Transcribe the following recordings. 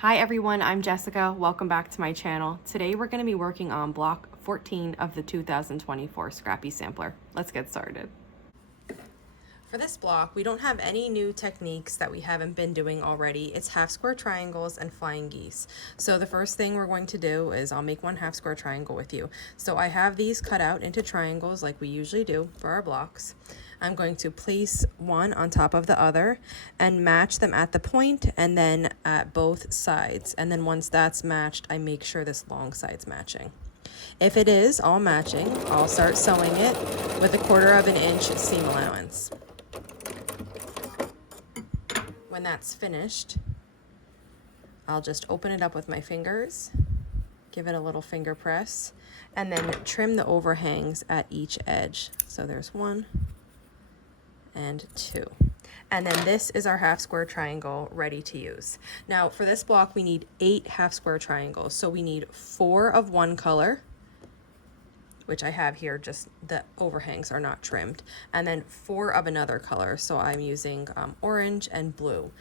Hi everyone, I'm Jessica. Welcome back to my channel. Today we're going to be working on block 14 of the 2024 Scrappy Sampler. Let's get started. For this block, we don't have any new techniques that we haven't been doing already. It's half square triangles and flying geese. So the first thing we're going to do is I'll make one half square triangle with you. So I have these cut out into triangles like we usually do for our blocks. I'm going to place one on top of the other and match them at the point and then at both sides. And then once that's matched, I make sure this long side's matching. If it is all matching, I'll start sewing it with 1/4 of an inch seam allowance. When that's finished, I'll just open it up with my fingers, give it a little finger press, and then trim the overhangs at each edge. So there's 1 and 2. And then this is our half square triangle ready to use. Now for this block, we need 8 half square triangles. So we need 4 of one color, which I have here, just the overhangs are not trimmed, and then 4 of another color. So I'm using orange and blue.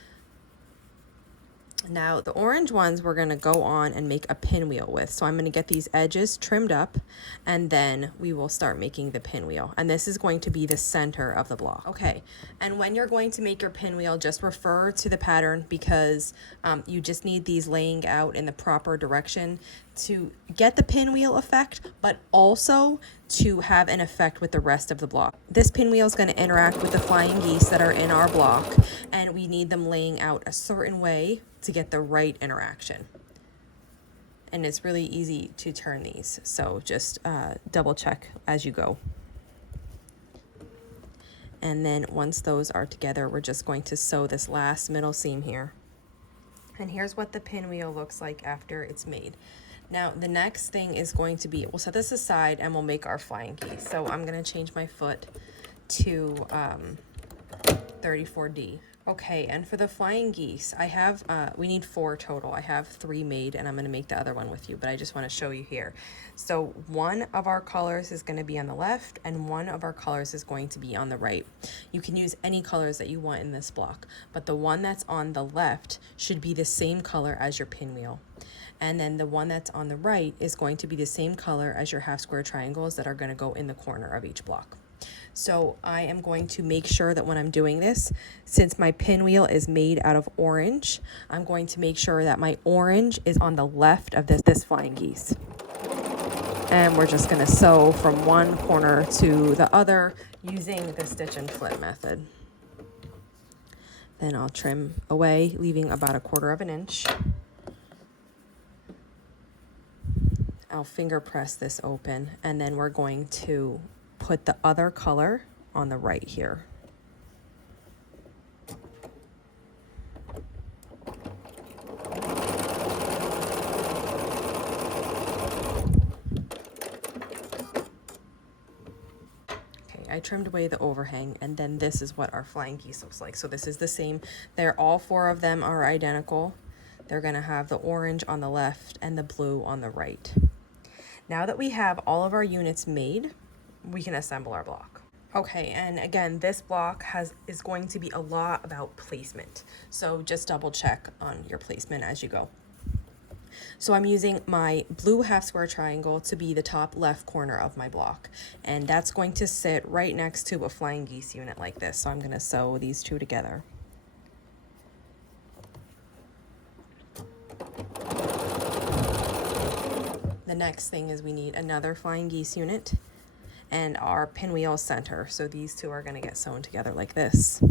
Now the orange ones we're going to go on and make a pinwheel with. So I'm going to get these edges trimmed up and then we will start making the pinwheel. And this is going to be the center of the block. Okay, and when you're going to make your pinwheel, just refer to the pattern because you just need these laying out in the proper direction to get the pinwheel effect, but also to have an effect with the rest of the block. This pinwheel is going to interact with the flying geese that are in our block, and we need them laying out a certain way to get the right interaction. And it's really easy to turn these, so just double check as you go. And then once those are together, we're just going to sew this last middle seam here. And here's what the pinwheel looks like after it's made. Now the next thing is going to be, we'll set this aside and we'll make our flying geese. So I'm going to change my foot to 34D. Okay, and for the flying geese, I have, we need 4 total. I have 3 made and I'm going to make the other one with you, but I just want to show you here. So one of our colors is going to be on the left and one of our colors is going to be on the right. You can use any colors that you want in this block, but the one that's on the left should be the same color as your pinwheel. And then the one that's on the right is going to be the same color as your half square triangles that are going to go in the corner of each block. So I am going to make sure that when I'm doing this, since my pinwheel is made out of orange, I'm going to make sure that my orange is on the left of this flying geese. And we're just going to sew from one corner to the other using the stitch and flip method. Then I'll trim away, leaving about 1/4 of an inch. I'll finger press this open, and then we're going to put the other color on the right here. Okay, I trimmed away the overhang, and then this is what our flying geese looks like. So this is the same. They're all 4 of them are identical. They're going to have the orange on the left and the blue on the right. Now that we have all of our units made, we can assemble our block. Okay, and again, this block is going to be a lot about placement. So just double check on your placement as you go. So I'm using my blue half square triangle to be the top left corner of my block. And that's going to sit right next to a flying geese unit like this. So I'm going to sew these 2 together. The next thing is we need another flying geese unit and our pinwheel center. So these 2 are going to get sewn together like this.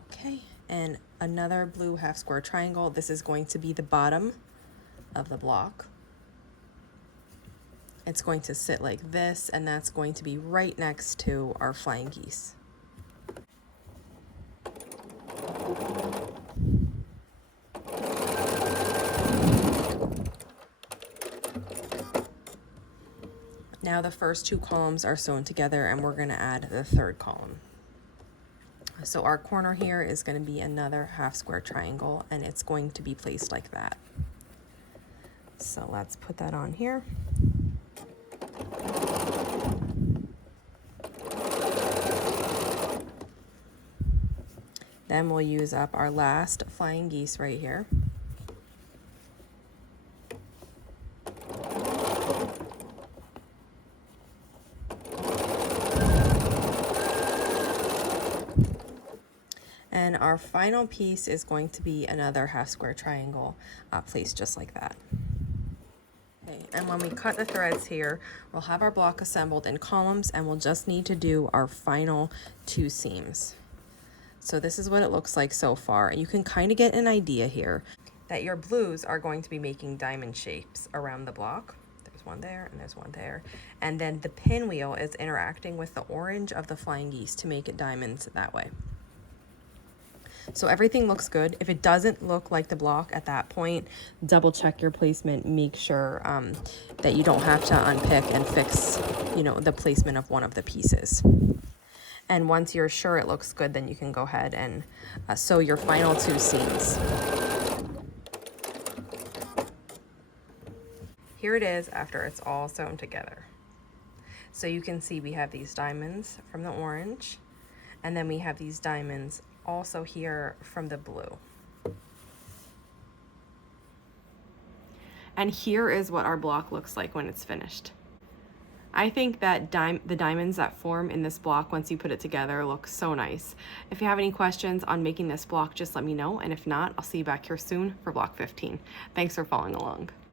Okay, and another blue half square triangle. This is going to be the bottom of the block. It's going to sit like this, and that's going to be right next to our flying geese. Now the first 2 columns are sewn together, and we're going to add the 3rd column. So our corner here is going to be another half square triangle, and it's going to be placed like that. So let's put that on here. Then we'll use up our last flying geese right here. And our final piece is going to be another half square triangle placed just like that. Okay, and when we cut the threads here, we'll have our block assembled in columns, and we'll just need to do our final 2 seams. So this is what it looks like so far. You can kind of get an idea here that your blues are going to be making diamond shapes around the block. There's one there and there's one there. And then the pinwheel is interacting with the orange of the flying geese to make it diamonds that way. So everything looks good. If it doesn't look like the block at that point, double check your placement. Make sure that you don't have to unpick and fix, the placement of one of the pieces. And once you're sure it looks good, then you can go ahead and sew your final 2 seams. Here it is after it's all sewn together. So you can see we have these diamonds from the orange, and then we have these diamonds also here from the blue. And here is what our block looks like when it's finished. I think that the diamonds that form in this block once you put it together look so nice. If you have any questions on making this block, just let me know. And if not, I'll see you back here soon for block 15. Thanks for following along.